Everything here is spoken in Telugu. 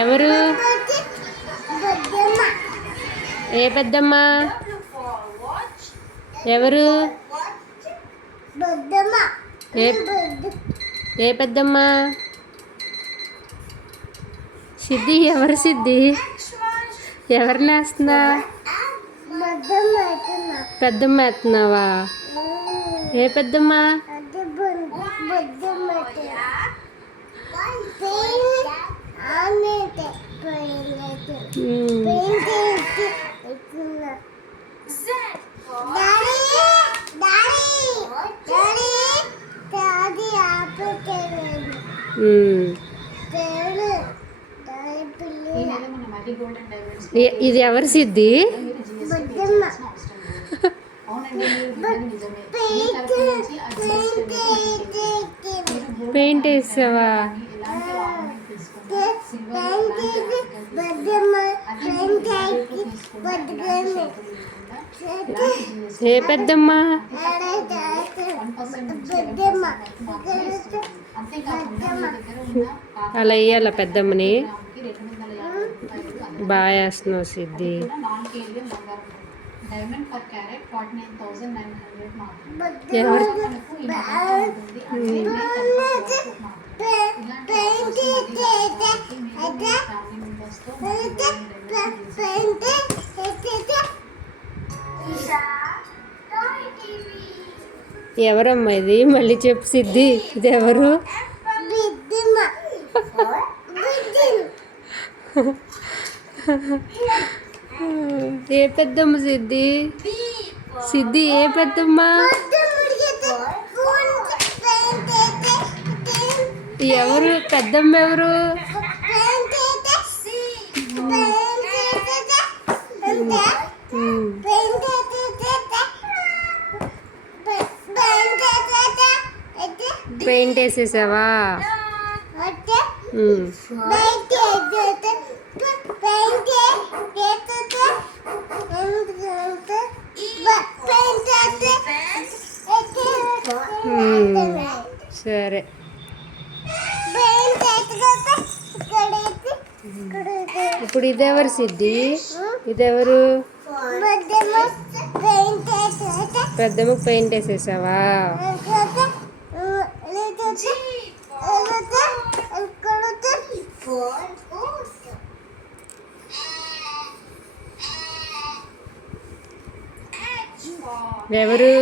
ఎవరు? ఏ పెద్దమ్మ? ఎవరు? ఏ పెద్దమ్మ? సిద్ధి. ఎవరు సిద్ధి? ఎవరిని వేస్తున్నా? పెద్దమ్మ వేస్తున్నావా? ఏ పెద్దమ్మ? ఇది ఎవరు సిద్ధి? పెయింట్ వేసావా? ఏ పెద్దమ్మ? అలా వేయాల పెద్దమ్మని. బాగా వేస్తున్నావు సిద్ధి. ఎవరు? ఎవరమ్మా ఇది? మళ్ళీ చెప్పు సిద్ధి. ఇది ఎవరు? ఏ పెద్దమ్మ సిద్ధి? సిద్ధి ఏ పెద్దమ్మ? ఎవరు పెద్దమ్మ? ఎవరు? పెయింట్ వేసేసావా? సరే. ఇప్పుడు ఇదెవరు సిద్ధి? ఇదెవరు? పెద్దమ్మకు పెయింట్ వేసేసావా? ఎవరు?